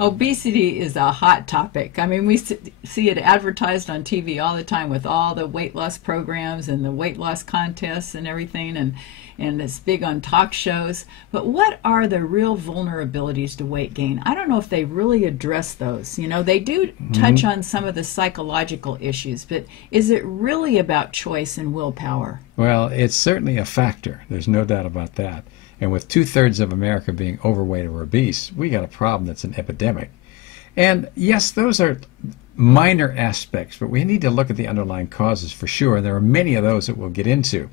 Obesity is a hot topic. I mean, we see it advertised on TV all the time with all the weight loss programs and the weight loss contests and everything, and it's big on talk shows. But what are the real vulnerabilities to weight gain? I don't know if they really address those. You know, they do touch on some of the psychological issues, but is it really about choice and willpower? Well, it's certainly a factor. There's no doubt about that. And with 2/3 of America being overweight or obese, we got a problem that's an epidemic. And yes, those are minor aspects, but we need to look at the underlying causes for sure. And there are many of those that we'll get into.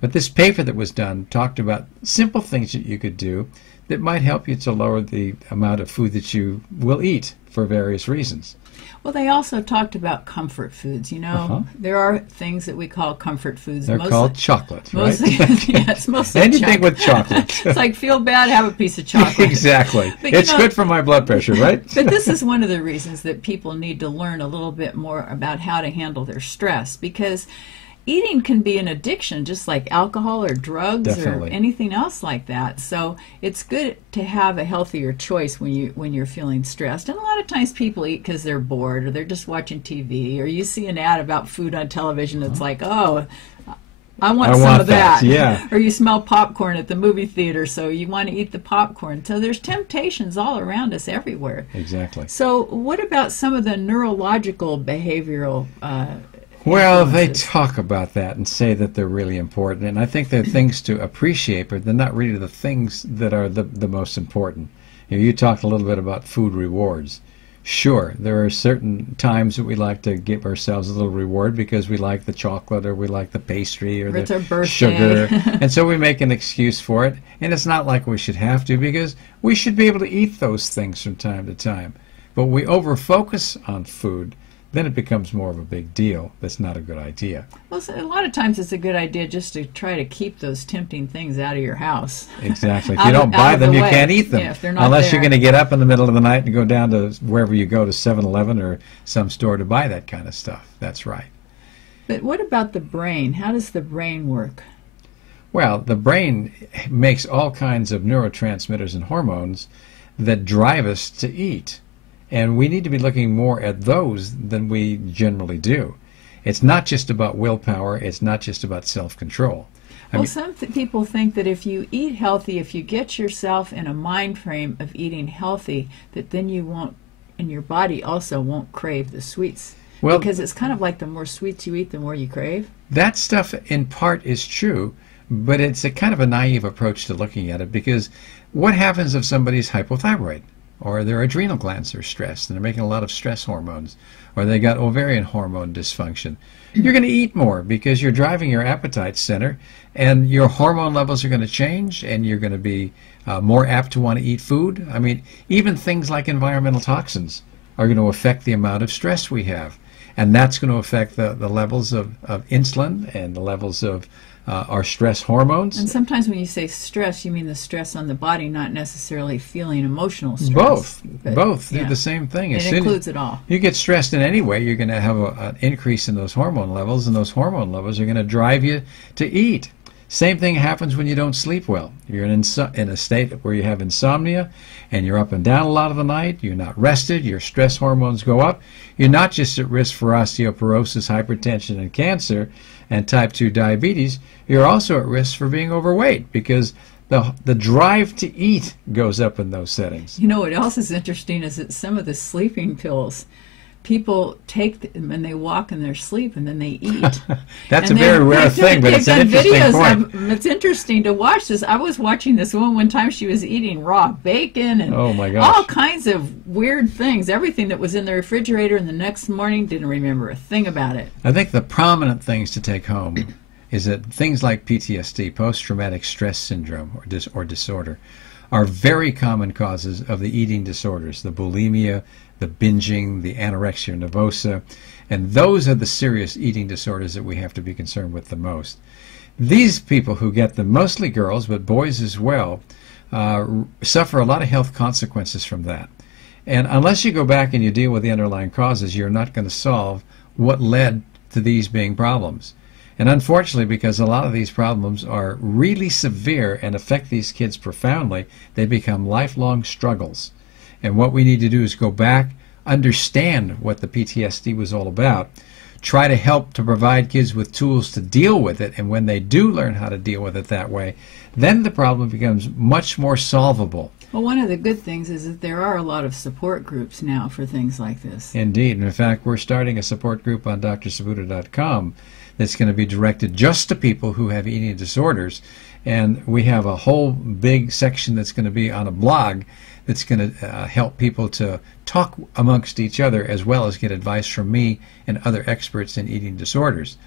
But this paper that was done talked about simple things that you could do that might help you to lower the amount of food that you will eat for various reasons. Well, they also talked about comfort foods. You know, there are things that we call comfort foods. They're called chocolate, right? Yeah, it's mostly anything chocolate. with chocolate. It's like, feel bad, have a piece of chocolate. Exactly. But, it's good for my blood pressure, right? But this is one of the reasons that people need to learn a little bit more about how to handle their stress, because eating can be an addiction, just like alcohol or drugs Definitely. or anything else like that. So it's good to have a healthier choice when you're feeling stressed. And a lot of times people eat because they're bored, or they're just watching TV, or you see an ad about food on television that's like, oh, I want some of that. Yeah. Or you smell popcorn at the movie theater, so you want to eat the popcorn. So there's temptations all around us everywhere. Exactly. So what about some of the neurological behavioral Well, they influences? talk about that and say that they're really important, and I think they're things to appreciate, but they're not really the things that are the most important. You talked a little bit about food rewards. Sure, there are certain times that we like to give ourselves a little reward because we like the chocolate or we like the pastry or It's our the birthday. sugar, and so we make an excuse for it, and it's not like we should have to, because we should be able to eat those things from time to time. But when we over-focus on food, then it becomes more of a big deal. That's not a good idea. Well, so a lot of times it's a good idea just to try to keep those tempting things out of your house. Exactly. If Out you of- don't out buy of them, the you way. can't eat them. Yeah, if they're not Unless there. you're going to get up in the middle of the night and go down to wherever you go, to 7-Eleven or some store, to buy that kind of stuff. That's right. But what about the brain? How does the brain work? Well, the brain makes all kinds of neurotransmitters and hormones that drive us to eat. And we need to be looking more at those than we generally do. It's not just about willpower. It's not just about self-control. Well, some people think that if you eat healthy, if you get yourself in a mind frame of eating healthy, that then you won't, and your body also won't crave the sweets. Well, because it's kind of like the more sweets you eat, the more you crave. that stuff in part is true, but it's a kind of a naive approach to looking at it, because what happens if somebody's hypothyroid, or their adrenal glands are stressed and they're making a lot of stress hormones, or they got ovarian hormone dysfunction? You're going to eat more because you're driving your appetite center, and your hormone levels are going to change, and you're going to be more apt to want to eat food. I mean, even things like environmental toxins are going to affect the amount of stress we have, and that's going to affect the levels of insulin and the levels of our stress hormones. And sometimes when you say stress, you mean the stress on the body, not necessarily feeling emotional stress. Both do yeah. the same thing. It includes it all. You get stressed in any way, you're going to have an increase in those hormone levels, and those hormone levels are going to drive you to eat. Same thing happens when you don't sleep well. You're in a state where you have insomnia, and you're up and down a lot of the night. You're not rested. Your stress hormones go up. You're not just at risk for osteoporosis, hypertension, and cancer, and type 2 diabetes. You're also at risk for being overweight, because the drive to eat goes up in those settings. You know what else is interesting is that some of the sleeping pills, people take them and they walk in their sleep and then they eat. That's And a very rare they've thing, but it's an done interesting videos point. of, it's interesting to watch this. I was watching this woman one time. She was eating raw bacon and Oh my gosh. all kinds of weird things. Everything that was in the refrigerator, and the next morning didn't remember a thing about it. I think the prominent things to take home is that things like PTSD, post-traumatic stress syndrome or disorder, are very common causes of the eating disorders, the bulimia, the binging, the anorexia nervosa, and those are the serious eating disorders that we have to be concerned with the most. These people who get them, mostly girls, but boys as well, suffer a lot of health consequences from that. And unless you go back and you deal with the underlying causes, you're not going to solve what led to these being problems. And unfortunately, because a lot of these problems are really severe and affect these kids profoundly, they become lifelong struggles. And what we need to do is go back, understand what the PTSD was all about, try to help to provide kids with tools to deal with it, and when they do learn how to deal with it that way, then the problem becomes much more solvable. Well, one of the good things is that there are a lot of support groups now for things like this. Indeed. And in fact, we're starting a support group on drsaputo.com that's going to be directed just to people who have eating disorders. And we have a whole big section that's going to be on a blog that's going to help people to talk amongst each other, as well as get advice from me and other experts in eating disorders.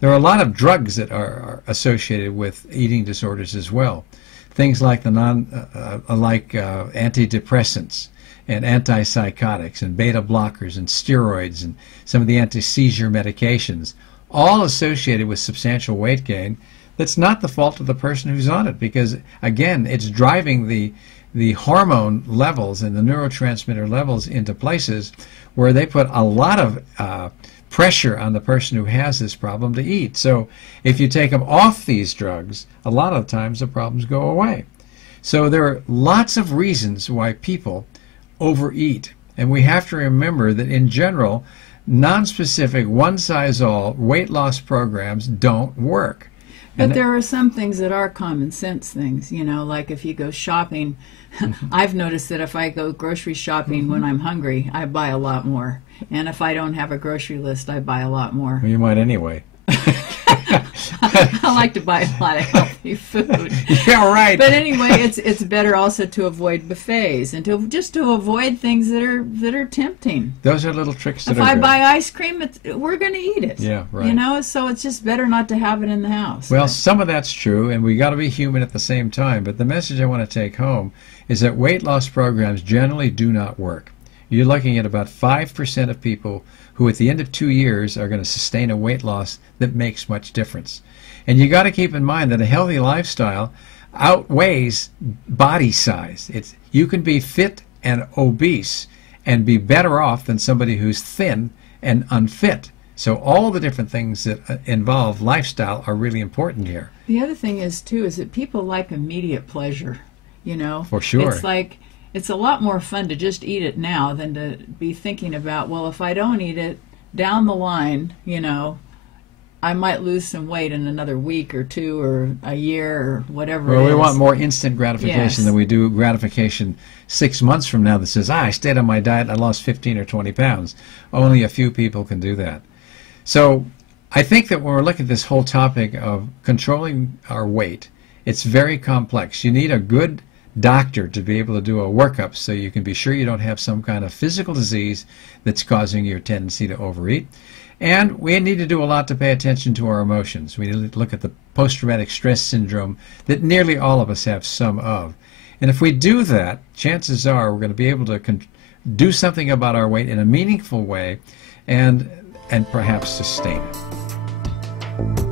There are a lot of drugs that are associated with eating disorders as well. Things like the antidepressants and antipsychotics and beta blockers and steroids and some of the anti-seizure medications, all associated with substantial weight gain. That's not the fault of the person who's on it, because again, it's driving the hormone levels and the neurotransmitter levels into places where they put a lot of pressure on the person who has this problem to eat. So if you take them off these drugs, a lot of times the problems go away. So there are lots of reasons why people overeat. And we have to remember that in general, non-specific, one-size-all weight loss programs don't work. But there are some things that are common sense things, you know, like if you go shopping. I've noticed that if I go grocery shopping when I'm hungry, I buy a lot more. And if I don't have a grocery list, I buy a lot more. Well, you might anyway. I like to buy a lot of healthy food. Yeah, right. But anyway, it's better also to avoid buffets and to avoid things that are tempting. Those are little tricks that if are I good. buy ice cream, we're going to eat it. Yeah, right. You know, so it's just better not to have it in the house. Well, some of that's true, and we got to be human at the same time. But the message I want to take home is that weight loss programs generally do not work. You're looking at about 5% of people who at the end of 2 years are going to sustain a weight loss that makes much difference. And you got to keep in mind that a healthy lifestyle outweighs body size. You can be fit and obese and be better off than somebody who's thin and unfit. So all the different things that involve lifestyle are really important here. The other thing is, too, is that people like immediate pleasure, you know. For sure. It's like, it's a lot more fun to just eat it now than to be thinking about, well, if I don't eat it, down the line, you know, I might lose some weight in another week or two or a year or whatever it is. Well, we want more instant gratification Yes. than we do gratification 6 months from now that says, I stayed on my diet, I lost 15 or 20 pounds. Only a few people can do that. So I think that when we're looking at this whole topic of controlling our weight, it's very complex. You need a good doctor to be able to do a workup so you can be sure you don't have some kind of physical disease that's causing your tendency to overeat. And we need to do a lot to pay attention to our emotions. We need to look at the post-traumatic stress syndrome that nearly all of us have some of. And if we do that, chances are we're going to be able to do something about our weight in a meaningful way and perhaps sustain it.